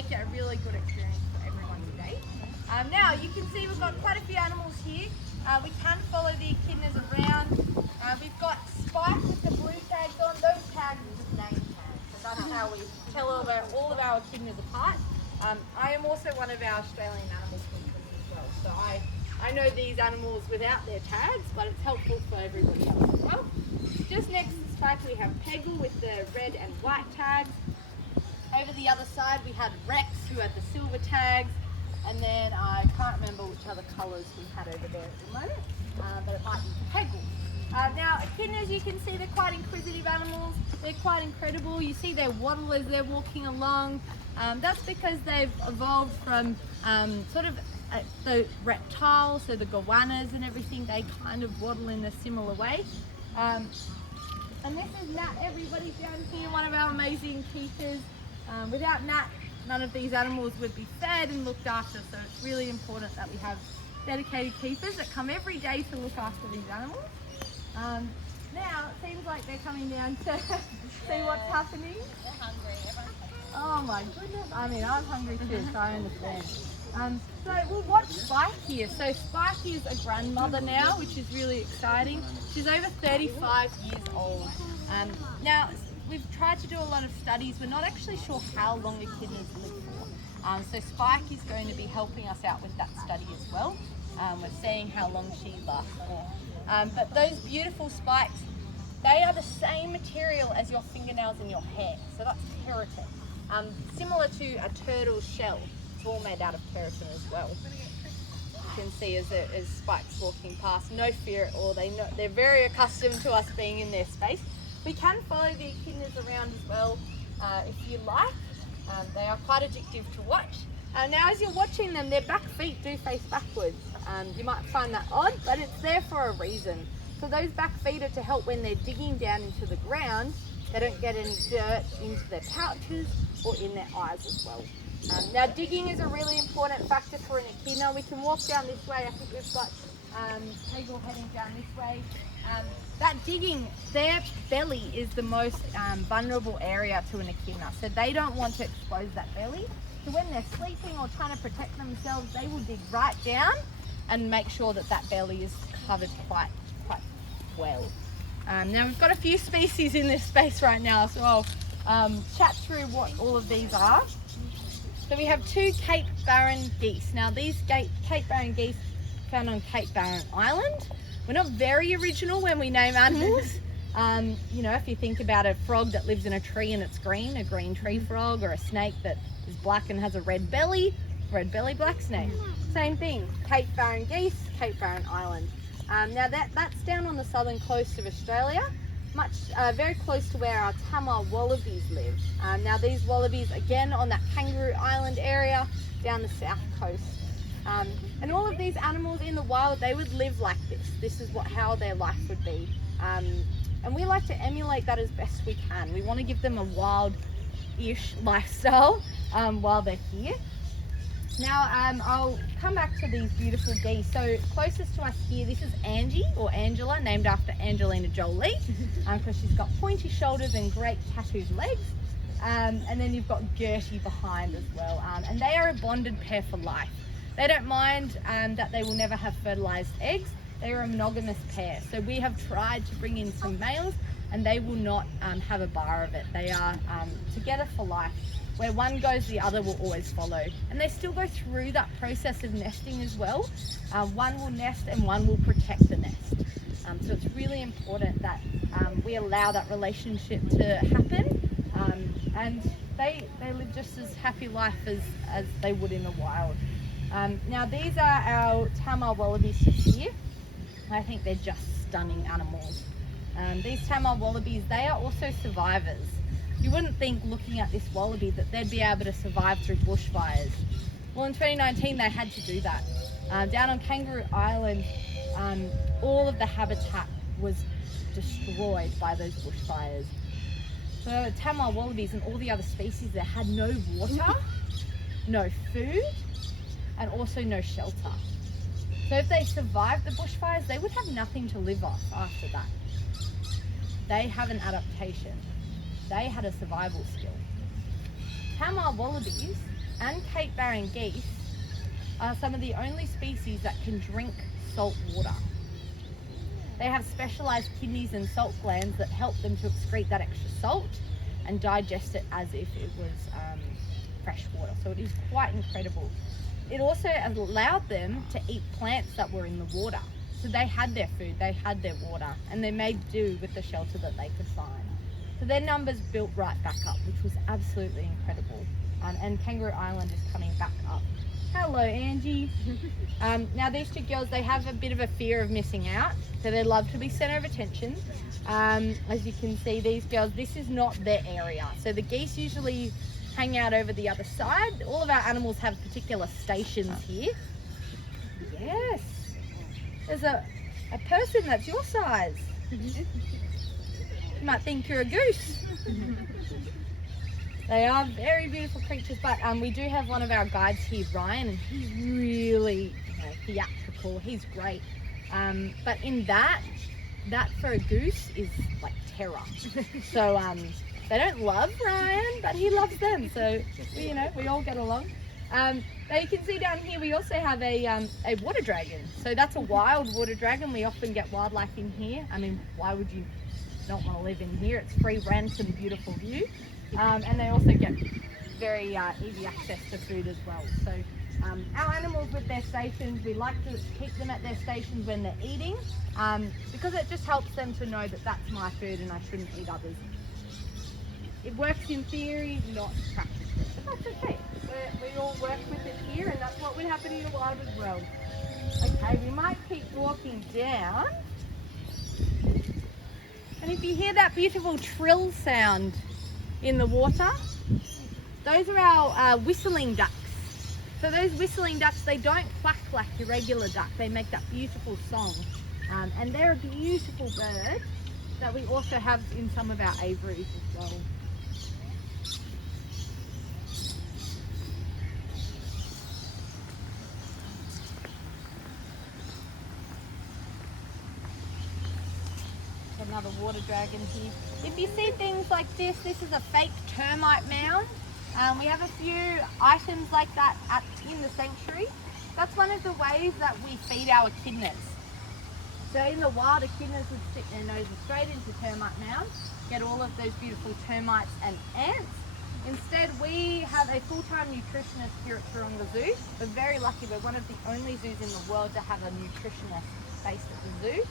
make it a really good experience for everyone today. Now you can see we've got quite a few animals here. We can follow the echidnas around. We've got Spike with the blue tags on. Those tags are just name tags. So that's how we tell all of our echidnas apart. I am also one of our Australian animal keepers as well. So I know these animals without their tags, but it's helpful for everybody else as well. Just next to Spike we have Peggle with the red and white tags. Over the other side we had Rex who had the silver tags. And then I can't remember which other colours we had over there at the moment, but it might be Peggle. Now echidnas, you can see they're quite inquisitive animals. They're quite incredible. You see their waddle as they're walking along. That's because they've evolved from the reptiles, so the goannas and everything. They kind of waddle in a similar way. And this is Nat, everybody down here, one of our amazing keepers. Without Nat, none of these animals would be fed and looked after, so it's really important that we have dedicated keepers that come every day to look after these animals. Now it seems like they're coming down to see what's happening. They're hungry. Everyone's hungry. Oh my goodness, I mean I'm hungry too, so I understand. So we'll watch Spike here. So Spike is a grandmother now, which is really exciting. She's over 35 years old. Now we've tried to do a lot of studies. We're not actually sure how long echidnas live for. So Spike is going to be helping us out with that study as well. We're seeing how long she lasts for. But those beautiful spikes, they are the same material as your fingernails and your hair. So that's keratin. Similar to a turtle's shell. It's all made out of keratin as well. You can see as Spike's walking past, no fear at all. They're very accustomed to us being in their space. We can follow the echidnas around as well if you like. They are quite addictive to watch. Now as you're watching them, their back feet do face backwards. You might find that odd, but it's there for a reason. So those back feet are to help when they're digging down into the ground, they don't get any dirt into their pouches or in their eyes as well. Now digging is a really important factor for an echidna. We can walk down this way. I think we've got Peggle heading down this way. That digging, their belly is the most vulnerable area to an echidna, so they don't want to expose that belly. So when they're sleeping or trying to protect themselves, they will dig right down and make sure that that belly is covered quite well. Now we've got a few species in this space right now, so I'll chat through what all of these are. So we have two Cape Barren geese. Now these Cape Barren geese found on Cape Barren Island. We're not very original when we name animals. You know, if you think about a frog that lives in a tree and it's green, a green tree frog, or a snake that is black and has a red belly, black snake. Same thing, Cape Barren geese, Cape Barren Island. Now that's down on the southern coast of Australia, very close to where our Tamar wallabies live. Now these wallabies, again on that Kangaroo Island area, down the south coast. And all of these animals in the wild, they would live like this. This is how their life would be. And we like to emulate that as best we can. We want to give them a wild-ish lifestyle while they're here. Now I'll come back to these beautiful geese. So closest to us here, this is Angie or Angela, named after Angelina Jolie, because she's got pointy shoulders and great tattooed legs. And then you've got Gertie behind as well. And they are a bonded pair for life. They don't mind that they will never have fertilized eggs. They are a monogamous pair. So we have tried to bring in some males and they will not have a bar of it. They are together for life. Where one goes, the other will always follow. And they still go through that process of nesting as well. One will nest and one will protect the nest. So it's really important that we allow that relationship to happen. And they live just as happy life as they would in the wild. Now these are our Tamar wallabies just here. I think they're just stunning animals. These Tamar wallabies, they are also survivors. You wouldn't think looking at this wallaby that they'd be able to survive through bushfires. Well, in 2019 they had to do that. Down on Kangaroo Island, all of the habitat was destroyed by those bushfires. So Tamar wallabies and all the other species there had no water, no food, and also no shelter. So if they survived the bushfires, they would have nothing to live off after that. They have an adaptation. They had a survival skill. Tamar wallabies and Cape Barren geese are some of the only species that can drink salt water. They have specialized kidneys and salt glands that help them to excrete that extra salt and digest it as if it was fresh water. So it is quite incredible. It also allowed them to eat plants that were in the water. So they had their food, they had their water, and they made do with the shelter that they could find. So their numbers built right back up, which was absolutely incredible. And Kangaroo Island is coming back up. Hello, Angie. Now these two girls, they have a bit of a fear of missing out, so they love to be center of attention. As you can see, these girls, this is not their area. So the geese usually hang out over the other side. All of our animals have particular stations here. Yes. There's a person that's your size. You might think you're a goose. They are very beautiful creatures, but we do have one of our guides here, Ryan, and he's really theatrical. He's great. But in that for a goose is like terror. So they don't love Ryan, but he loves them. So we all get along. Now you can see down here we also have a water dragon. So that's a wild water dragon. We often get wildlife in here. I mean, why would you not want to live in here? It's free rent and beautiful view. And they also get very easy access to food as well. So our animals with their stations, we like to keep them at their stations when they're eating because it just helps them to know that that's my food and I shouldn't eat others. It works in theory, not practically, but that's okay. We all work with it here, and that's what would happen in the wild as well. Okay, we might keep walking down. And if you hear that beautiful trill sound in the water, those are our whistling ducks. So those whistling ducks, they don't quack like your regular duck. They make that beautiful song. And they're a beautiful bird that we also have in some of our aviaries as well. Another water dragon here. If you see things like this is a fake termite mound. We have a few items like that in the sanctuary. That's one of the ways that we feed our echidnas. So in the wild, echidnas would stick their noses straight into termite mounds, get all of those beautiful termites and ants. Instead, we have a full-time nutritionist here at Taronga Zoo. We're very lucky. We're one of the only zoos in the world to have a nutritionist based at the zoo.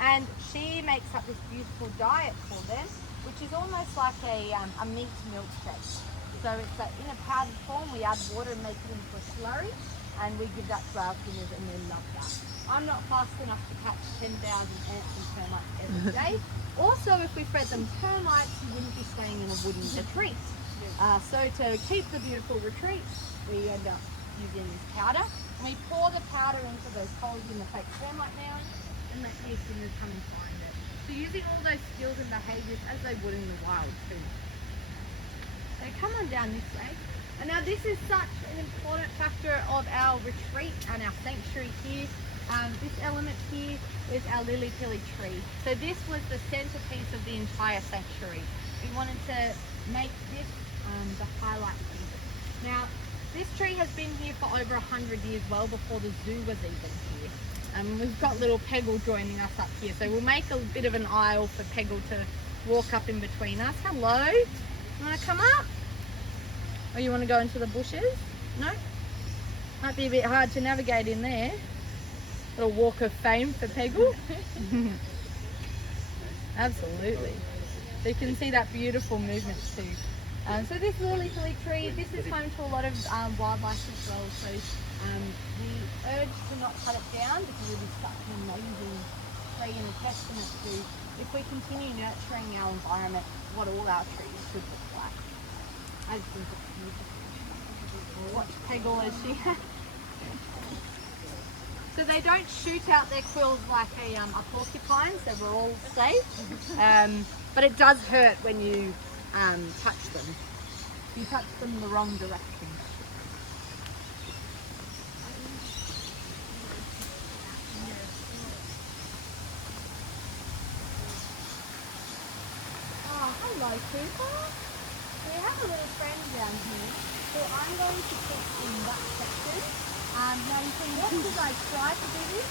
And she makes up this beautiful diet for them, which is almost like a meat milkshake. So it's in a powdered form. We add water and make it into a slurry, and we give that to our echidnas, and they love that. I'm not fast enough to catch 10,000 ants and termites every day. Also, if we fed them termites, you wouldn't be staying in a wooden retreat. So to keep the beautiful retreat, we end up using this powder. And we pour the powder into those holes in the fake termite mound, and let the echidnas come and find it. So using all those skills and behaviours as they would in the wild too. So come on down this way. And now this is such an important factor of our retreat and our sanctuary here. This element here is our lily-pilly tree. So this was the centerpiece of the entire sanctuary. We wanted to make this the highlight here. Now, this tree has been here for over 100 years, well before the zoo was even here. We've got little Peggle joining us up here, so we'll make a bit of an aisle for Peggle to walk up in between us. Hello, you want to come up? Or you want to go into the bushes? No? Might be a bit hard to navigate in there. Little walk of fame for Peggle. Absolutely. So you can see that beautiful movement too. So this lily-pilly tree, this is home to a lot of wildlife as well. So we urge to not cut it down because it is such an amazing tree and a testament to if we continue nurturing our environment, what all our trees should look like. I just think it's beautiful. Watch Peggle as she So they don't shoot out their quills like a porcupine, so we're all safe. But it does hurt when you touch them. You touch them in the wrong direction. Oh, hello, Cooper. We have a little friend down here. So I'm going to put in that section. Now you can watch as I try to do this.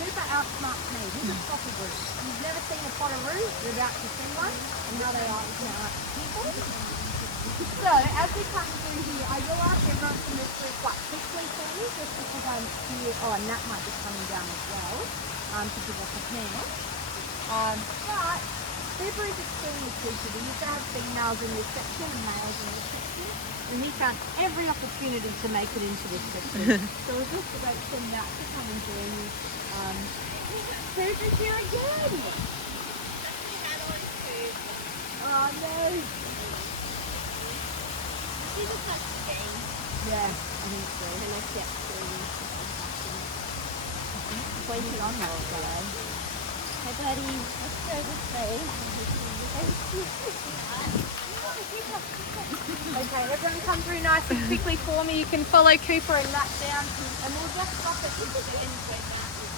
Cooper outsmarts me. He's a potteroo. You've never seen a potteroo, you're about to see one, and now they are smart people. So as we come through here, I will ask everyone to move through quite quickly for me, just because I'm here. Oh, and that might be coming down as well, to give us a hand. But Cooper is extremely secretive. He used to have females in this section and males in this section, and he found every opportunity to make it into this section. So it was just about for Nat to come and join me. Cooper's here again! Oh no! She just likes to game. Yeah, I think so. And I get through Pointing on her today. Hey buddy, let's go this way. Okay, everyone come through nice and quickly for me. You can follow Cooper and Nat down, and we'll just stop at the end where Nat is.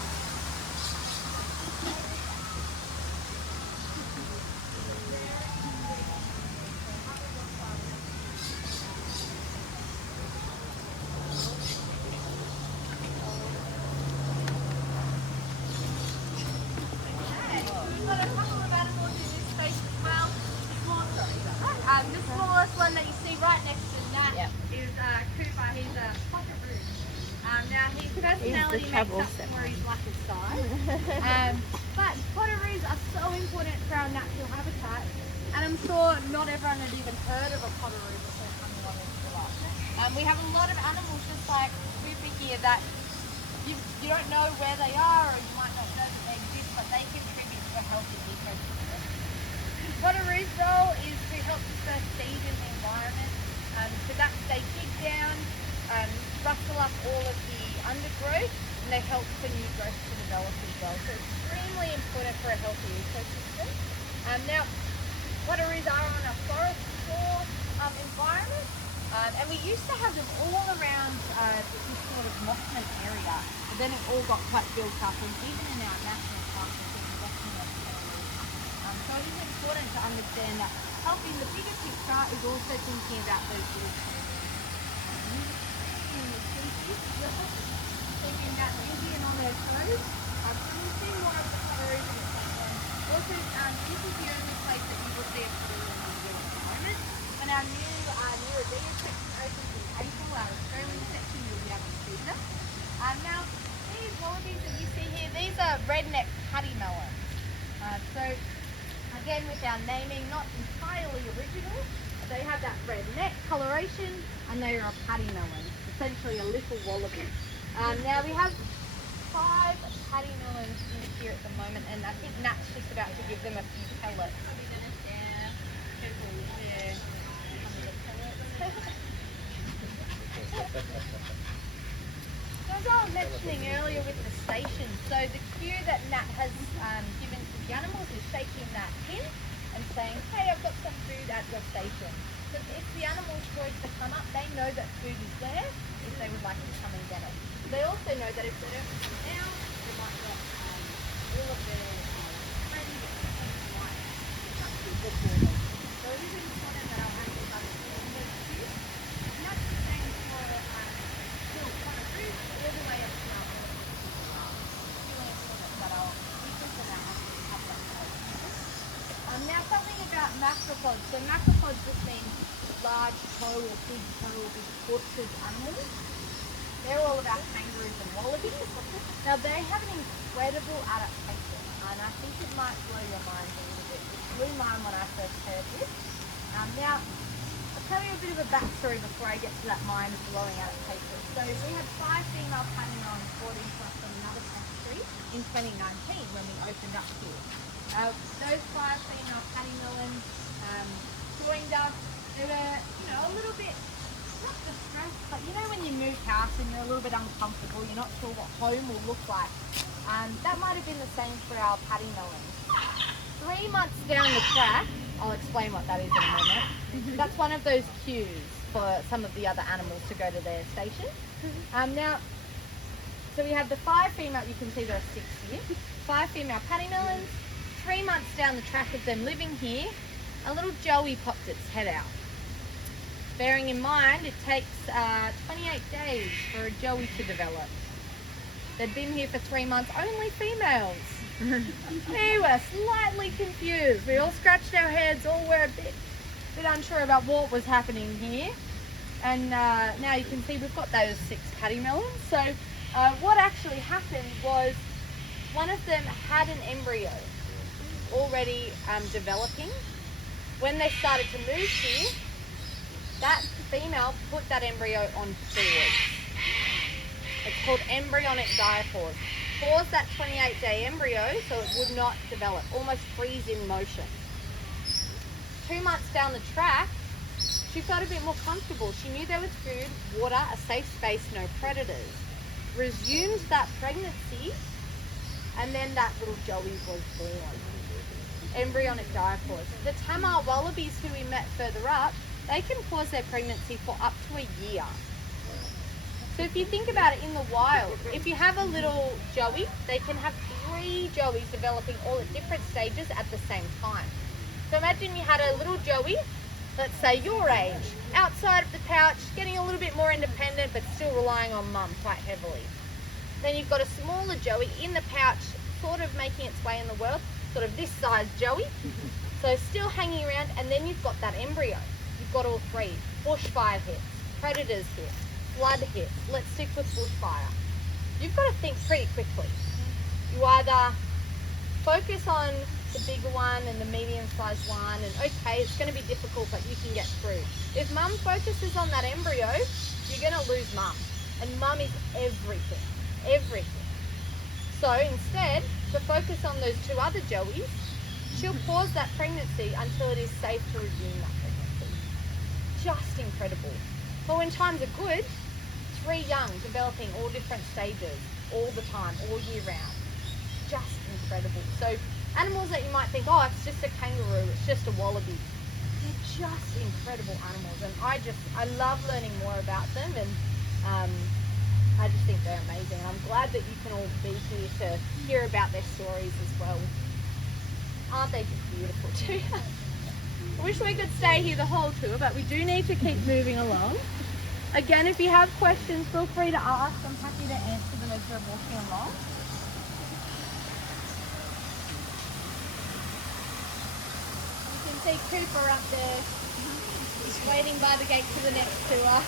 We've got a couple of animals in this space as well. The smallest one that you see right next to Nat is Cooper. He's a potteroo. Now his personality makes up for his lack of size. But potteroos are so important for our natural habitat, and I'm sure not everyone had even heard of a potteroo before coming on into life. We have a lot of animals just like Cooper here that you don't know where they are, or you might not know that they exist, but they contribute to a healthy ecosystem. Potteroo's role is to help disperse seed in the environment. So that they dig down, rustle up all of the undergrowth, and they help for new growth to develop as well. So it's extremely important for a healthy ecosystem. Now, potteroos are on a forest floor environment, and we used to have them all around this sort of mossman area, but then it all got quite built up, and even in our national parks, there's definitely a potteroos. So it is important to understand that helping the bigger picture is also thinking about those little keeping that busy and on their toes. So we'll see more of the potteroos in a second. Also, this is the only place that you will see a potteroo in New Zealand at the moment. When our new Neurodia section opens in April, our Australian section, you'll be able to see them. Now, these wallabies that you see here, these are redneck paddy melons. So again, with our naming, not entirely original. They have that red neck coloration, and they are a paddy melon, essentially a little wallaby. Now we have 5 paddy melons in here at the moment, and I think Nat's just about to give them a few pellets. So as I was mentioning earlier with the station, so the cue that Nat has given to the animals is shaking that tin and saying, hey, I've got some food at your station. So it's the animal's choice to come up. They know that food is there if they would like to come and get it. They also know that if they don't come down, they might get all of their friends and might actually before them. So it is important that our animals understand those cues. And that's the same for little potteroos all the way up to our elephants. It's really important that our people and our animals have that relationship. Now something about macropods. So macropods just means large toe or big horsed animals. They're all about kangaroos and wallabies. Now they have an incredible adaptation, and I think it might blow your mind a little bit. It blew mine when I first heard this. Now, I'll tell you a bit of a backstory before I get to that mind-blowing adaptation. So we had 5 female paddy melons brought into us from another country in 2019 when we opened up here. Those 5 female paddy melons joined us. They were, a little bit, not distressed, but when you move house and you're a little bit uncomfortable, you're not sure what home will look like. That might have been the same for our paddy melons. 3 months down the track, I'll explain what that is in a moment. That's one of those cues for some of the other animals to go to their station. Now, so we have the 5 female, you can see there are 6 here, 5 female paddy melons. 3 months down the track of them living here, a little joey popped its head out. Bearing in mind, it takes 28 days for a joey to develop. They'd been here for 3 months, only females. We were slightly confused. We all scratched our heads, all were a bit unsure about what was happening here. And now you can see we've got those 6 paddy melons. So what actually happened was one of them had an embryo already developing. When they started to move here, that female put that embryo on pause. It's called embryonic diapause. Pause that 28-day embryo so it would not develop, almost freeze in motion. 2 months down the track, she felt a bit more comfortable. She knew there was food, water, a safe space, no predators. Resumed that pregnancy, and then that little joey was born. Embryonic diapause. The Tamar wallabies who we met further up, they can pause their pregnancy for up to a year. So if you think about it in the wild, if you have a little joey, they can have 3 joeys developing all at different stages at the same time. So imagine you had a little joey, let's say your age, outside of the pouch, getting a little bit more independent but still relying on mum quite heavily. Then you've got a smaller joey in the pouch, sort of making its way in the world, sort of this size joey, so still hanging around, and then you've got that embryo. You've got all 3. Bushfire hits, predators hit, flood hits. Let's stick with bushfire. You've got to think pretty quickly. You either focus on the bigger one and the medium-sized one, and okay, it's going to be difficult, but you can get through. If mum focuses on that embryo, you're going to lose mum, and mum is everything, everything. So instead, to focus on those 2 other joeys, she'll pause that pregnancy until it is safe to resume that pregnancy. Just incredible. But when times are good, 3 young developing all different stages, all the time, all year round. Just incredible. So animals that you might think, oh, it's just a kangaroo, it's just a wallaby. They're just incredible animals, and I love learning more about them, and I just think they're amazing. And I'm glad that you can all be here to hear about their stories as well. Aren't they just beautiful too? I wish we could stay here the whole tour, but we do need to keep moving along. Again, if you have questions, feel free to ask. I'm happy to answer them as we're walking along. You can see Cooper up there, waiting by the gate for the next tour.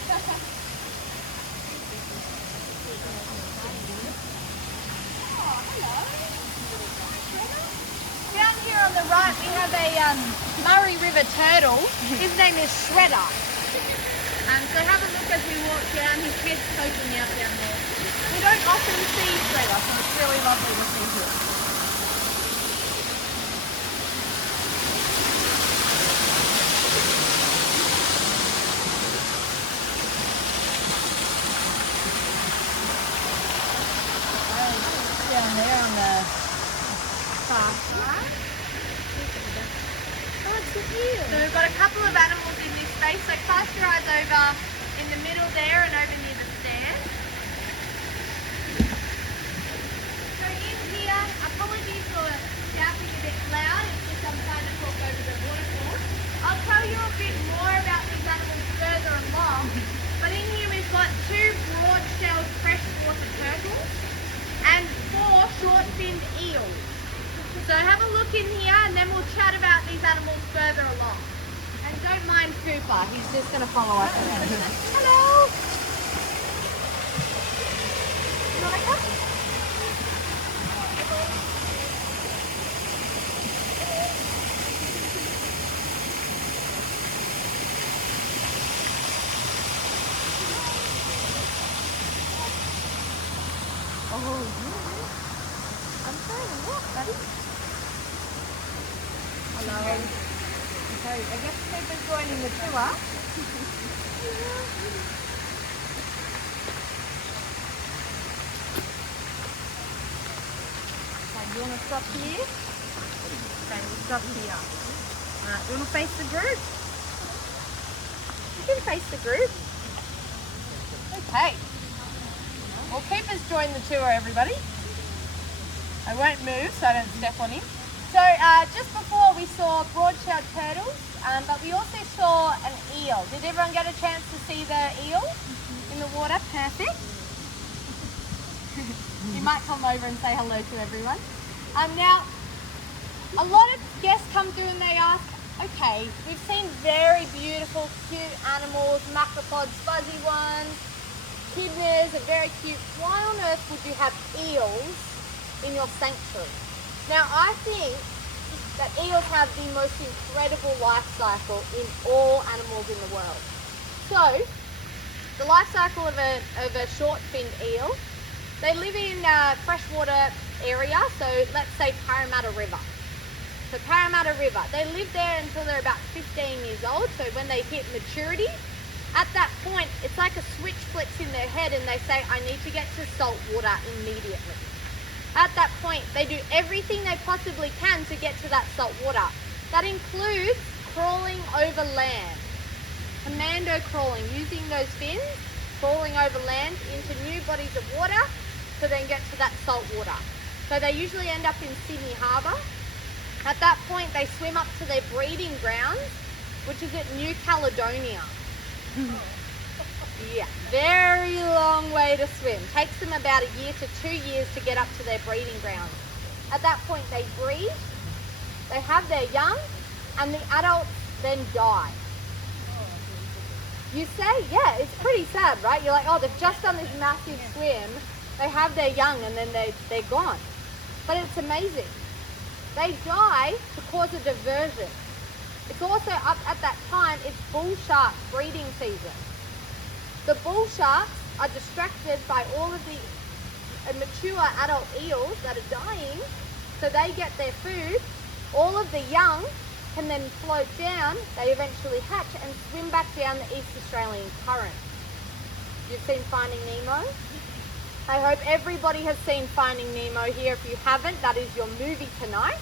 Down here on the right we have a Murray River turtle. His name is Shredder. So have a look as we walk down. His head's poking out down there. We don't often see Shredder, so it's really lovely to see him. Down there on the far side. Oh, it's so cute. So we've got a couple of animals in this space. So cast your eyes over in the middle there and over near the stairs. So in here, apologies for shouting a bit loud, it's just I'm trying to talk over the waterfall. I'll tell you a bit more about these animals further along, but in here we've got 2 broad-shelled freshwater turtles and 4 short-finned eels. So have a look in here and then we'll chat about these animals further along. And don't mind Cooper, he's just going to follow us around. Hello! You want to come? Oh, yeah. I'm trying to walk, buddy. Hello. Okay, I guess Cooper's joining the tour. Okay, you want to stop here? Okay, we'll stop here. Alright, you want to face the group? You can face the group. Okay. Well, Cooper's joined the tour, everybody. I won't move so I don't step on him. So just before we saw broad-shelled turtles, but we also saw an eel. Did everyone get a chance to see the eel in the water? Perfect. You might come over and say hello to everyone. Now, a lot of guests come through and they ask, okay, we've seen very beautiful, cute animals, macropods, fuzzy ones, echidnas are very cute. Why on earth would you have eels in your sanctuary? Now, I think that eels have the most incredible life cycle in all animals in the world. So, the life cycle of a short-finned eel, they live in a freshwater area, so let's say Parramatta River. So Parramatta River, they live there until they're about 15 years old, so when they hit maturity, at that point, it's like a switch flicks in their head and they say, I need to get to salt water immediately. At that point, they do everything they possibly can to get to that salt water. That includes crawling over land, commando crawling, using those fins, crawling over land into new bodies of water to then get to that salt water. So they usually end up in Sydney Harbour. At that point, they swim up to their breeding grounds, which is at New Caledonia. Yeah, very long way to swim. Takes them about a year to 2 years to get up to their breeding grounds. At that point, they breed, they have their young, and the adults then die. You say, yeah, it's pretty sad, right? You're like, oh, they've just done this massive swim, they have their young, and then they're gone. But it's amazing. They die to cause a diversion. It's also up at that time, it's bull shark breeding season. The bull sharks are distracted by all of the mature adult eels that are dying, so they get their food. All of the young can then float down, they eventually hatch and swim back down the East Australian current. You've seen Finding Nemo? I hope everybody has seen Finding Nemo here. If you haven't, that is your movie tonight.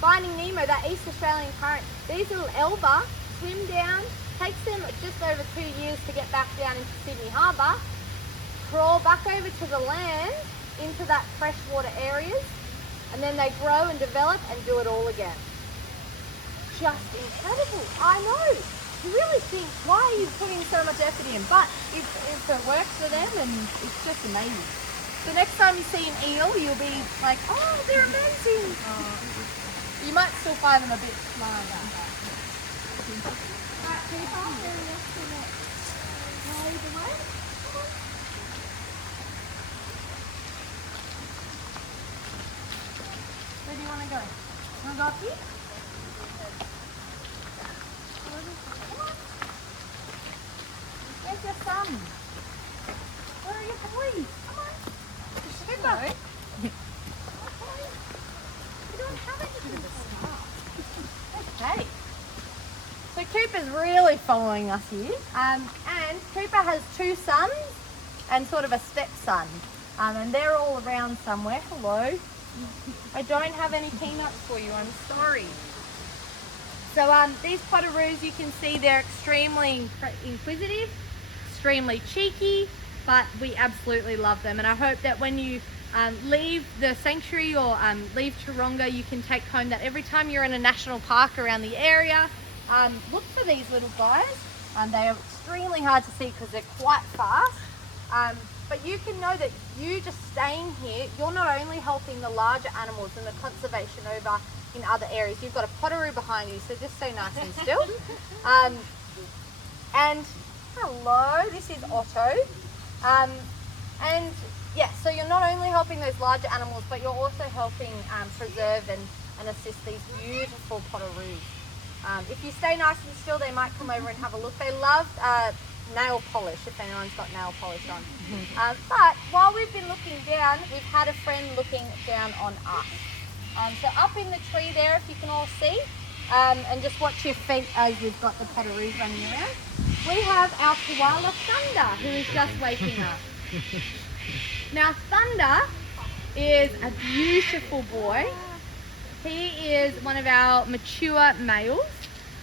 Finding Nemo, that East Australian current, these little elba swim down, takes them just over 2 years to get back down into Sydney Harbour, crawl back over to the land, into that freshwater areas, and then they grow and develop and do it all again. Just incredible. I know. You really think, why are you putting so much effort in? But if it works for them, and it's just amazing. So next time you see an eel, you'll be like, oh, they're amazing. You might still find them a bit smart. Alright, Cooper, where are you off to next? Way the way? Come on. Where do you want to go? You want to go up here? Come on. Where's your son? Where are your boys? Come on. Cooper. You don't have anything. Okay. So Cooper's really following us here. And Cooper has 2 sons and sort of a stepson. And they're all around somewhere. Hello. I don't have any peanuts for you, I'm sorry. So these potoroos, you can see they're extremely inquisitive, extremely cheeky, but we absolutely love them. And I hope that when you leave the sanctuary or leave Taronga, you can take home that every time you're in a national park around the area, look for these little guys. They are extremely hard to see because they're quite fast. But you can know that you just staying here, you're not only helping the larger animals and the conservation over in other areas. You've got a potoroo behind you, so just stay nice and still. And hello, this is Otto. And yeah, so you're not only helping those larger animals, but you're also helping preserve and assist these beautiful potoroos. If you stay nice and still, they might come over and have a look. They love nail polish, if anyone's got nail polish on. But while we've been looking down, we've had a friend looking down on us. So up in the tree there, if you can all see, and just watch your feet as we've got the potoroos running around. We have our koala Thunder, who is just waking up. Now Thunder is a beautiful boy. He is one of our mature males,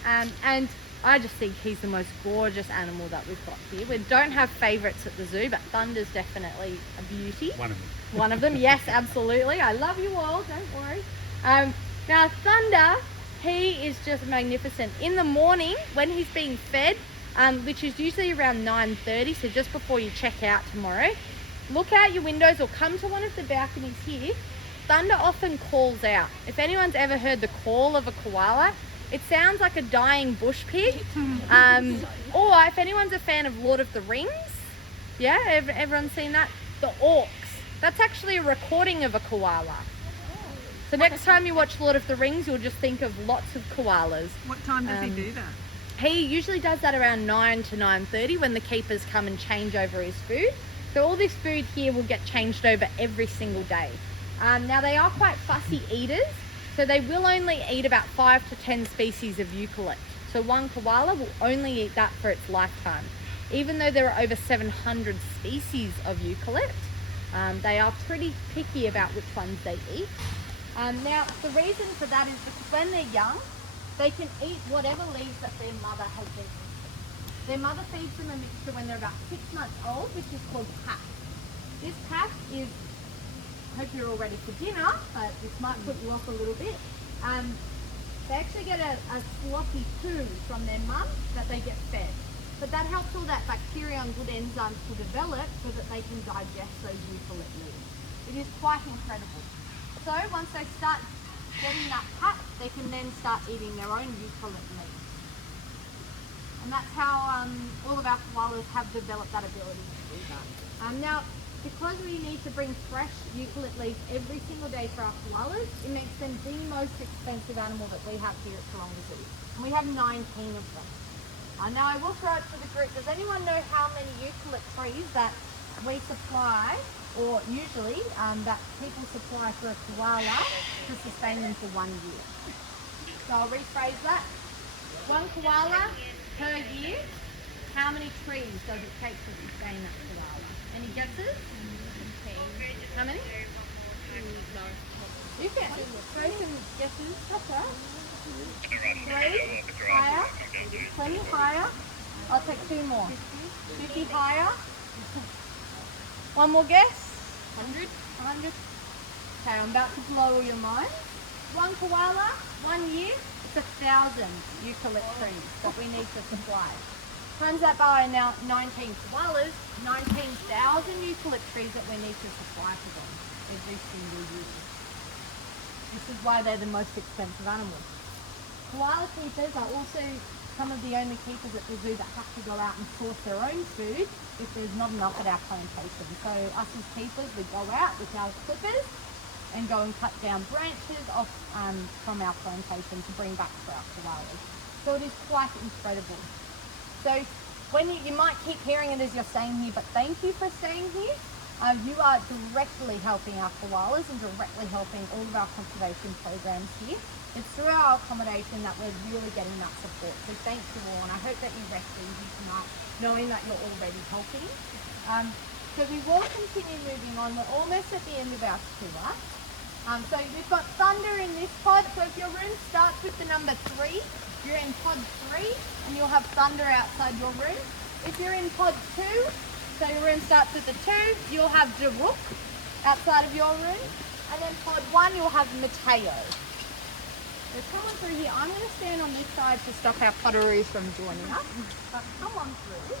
and I just think he's the most gorgeous animal that we've got here. We don't have favourites at the zoo, but Thunder's definitely a beauty. One of them. One of them, yes, absolutely. I love you all, don't worry. Now Thunder, he is just magnificent. In the morning when he's being fed, which is usually around 9:30, so just before you check out tomorrow, look out your windows or come to one of the balconies here. Thunder often calls out. If anyone's ever heard the call of a koala, it sounds like a dying bush pig. Or if anyone's a fan of Lord of the Rings, yeah, everyone's seen that? The orcs. That's actually a recording of a koala. So next time you watch Lord of the Rings, you'll just think of lots of koalas. What time does he do that? He usually does that around 9 to 9:30 when the keepers come and change over his food. So all this food here will get changed over every single day. Now they are quite fussy eaters, so they will only eat about 5 to 10 species of eucalypt. So one koala will only eat that for its lifetime. Even though there are over 700 species of eucalypt, they are pretty picky about which ones they eat. Now the reason for that is because when they're young, they can eat whatever leaves that their mother has been eating. Their mother feeds them a mixture when they're about 6 months old, which is called pap. This pap is, I hope you're all ready for dinner, but this might put you off a little bit. They actually get a sloppy poo from their mum that they get fed. But that helps all that bacteria and good enzymes to develop so that they can digest those eucalypt leaves. It is quite incredible. So once they start getting that pap, they can then start eating their own eucalypt leaves. And that's how all of our koalas have developed that ability to do that. Now, because we need to bring fresh eucalypt leaves every single day for our koalas, it makes them the most expensive animal that we have here at Taronga Zoo. And we have 19 of them. Now I will throw it to the group. Does anyone know how many eucalypt trees that we supply, or usually that people supply for a koala to sustain them for 1 year? So I'll rephrase that. One koala per year, how many trees does it take to sustain that koala? Any guesses? How many? You can throw some guesses. That's right. 3 higher. 20 higher. I'll take 2 more. 50 higher. One more guess. 100. 100. Okay, I'm about to blow your mind. One koala, 1 year, it's 1,000 eucalypt trees that we need to supply. Times that by now 19 koalas, 19,000 eucalypt trees that we need to supply to them every single year. This is why they're the most expensive animals. Koala keepers are also some of the only keepers at the zoo that have to go out and source their own food if there's not enough at our plantation. So us as keepers, we go out with our clippers and go and cut down branches off from our plantation to bring back for our koalas. So it is quite incredible. So when you might keep hearing it as you're staying here, but thank you for staying here. You are directly helping our koalas and directly helping all of our conservation programs here. It's through our accommodation that we're really getting that support. So thank you all, and I hope that you rest easy tonight knowing that you're already helping. So we will continue moving on. We're almost at the end of our tour. So we've got Thunder in this pod. So if your room starts with the number 3, you're in pod 3 and you'll have Thunder outside your room. If you're in pod 2, so your room starts with the 2, you'll have Daruk outside of your room. And then pod 1, you'll have Mateo. So come on through here. I'm going to stand on this side to stop our potteroos from joining us. But come on through.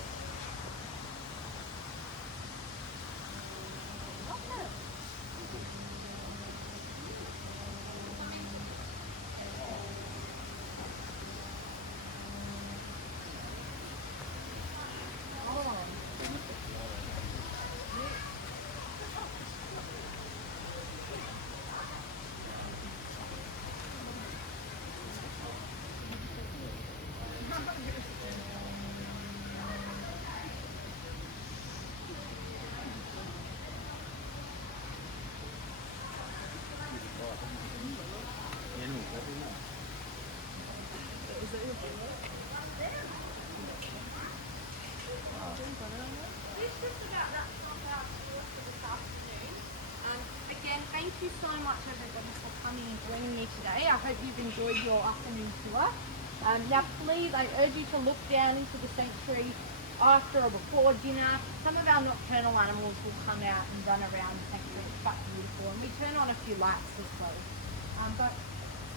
Again, thank you so much everybody for coming and joining me today. I hope you've enjoyed your afternoon tour. Now please, I urge you to look down into the sanctuary after or before dinner. Some of our nocturnal animals will come out and run around the sanctuary. It's quite beautiful, and we turn on a few lights as well. But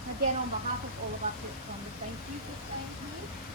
Again, on behalf of all of us, it's thank you for staying here.